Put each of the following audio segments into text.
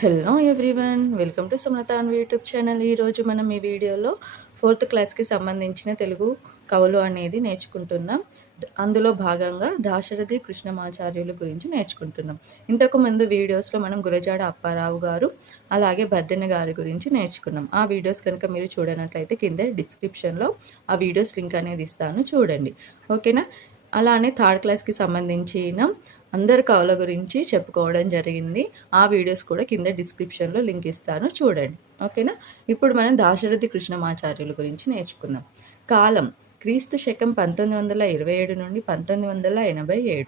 Hello everyone, welcome to సుమలతాన్ YouTube channel. ఈరోజు మనం ఈ వీడియోలో 4th క్లాస్కి సంబంధించిన తెలుగు కవులు అనేది నేర్చుకుంటున్నాం. అందులో భాగంగా దాశరథి కృష్ణమాచార్యుల గురించి నేర్చుకుంటున్నాం. ఇంతకు ముందు వీడియోస్లో మనం గురజాడ అప్పారావు గారు అలాగే బద్దెన గారి గురించి నేర్చుకున్నాం. ఆ వీడియోస్ కనుక మీరు చూడనట్లయితే కింద డిస్క్రిప్షన్లో ఆ వీడియోస్ లింక్ అనేది ఇస్తాను, చూడండి. ఓకేనా? అలానే 3rd క్లాస్కి సంబంధించిన అందరి కవుల గురించి చెప్పుకోవడం జరిగింది. ఆ వీడియోస్ కూడా కింద డిస్క్రిప్షన్లో లింక్ ఇస్తాను, చూడండి. ఓకేనా? ఇప్పుడు మనం దాశరథి కృష్ణమాచార్యుల గురించి నేర్చుకుందాం. కాలం క్రీస్తు శకం 1927 నుండి 1987.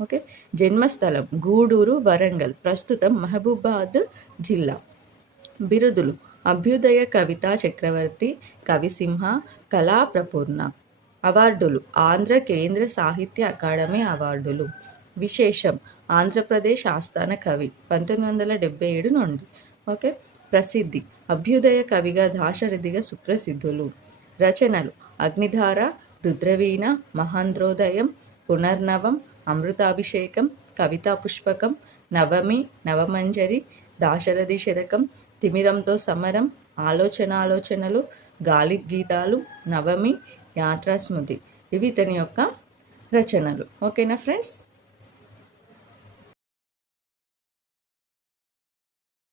ఓకే. జన్మస్థలం గూడూరు, వరంగల్, ప్రస్తుతం మహబూబాద్ జిల్లా. బిరుదులు అభ్యుదయ కవితా చక్రవర్తి, కవిసింహ, కళా ప్రపూర్ణ. అవార్డులు ఆంధ్ర కేంద్ర సాహిత్య అకాడమీ అవార్డులు. విశేషం ఆంధ్రప్రదేశ్ ఆస్థాన కవి 1977 నుండి. ఓకే. ప్రసిద్ధి అభ్యుదయ కవిగా దాశరథిగా సుప్రసిద్ధులు. రచనలు అగ్నిధార, రుద్రవీణ, మహాంధ్రోదయం, పునర్నవం, అమృతాభిషేకం, కవితా పుష్పకం, నవమి, నవమంజరి, దాశరథి శతకం, తిమిరంతో సమరం, ఆలోచనలు, గాలి గీతాలు, నవమి, యాత్రాస్మృతి. ఇవి ఇతని యొక్క రచనలు. ఓకేనా ఫ్రెండ్స్?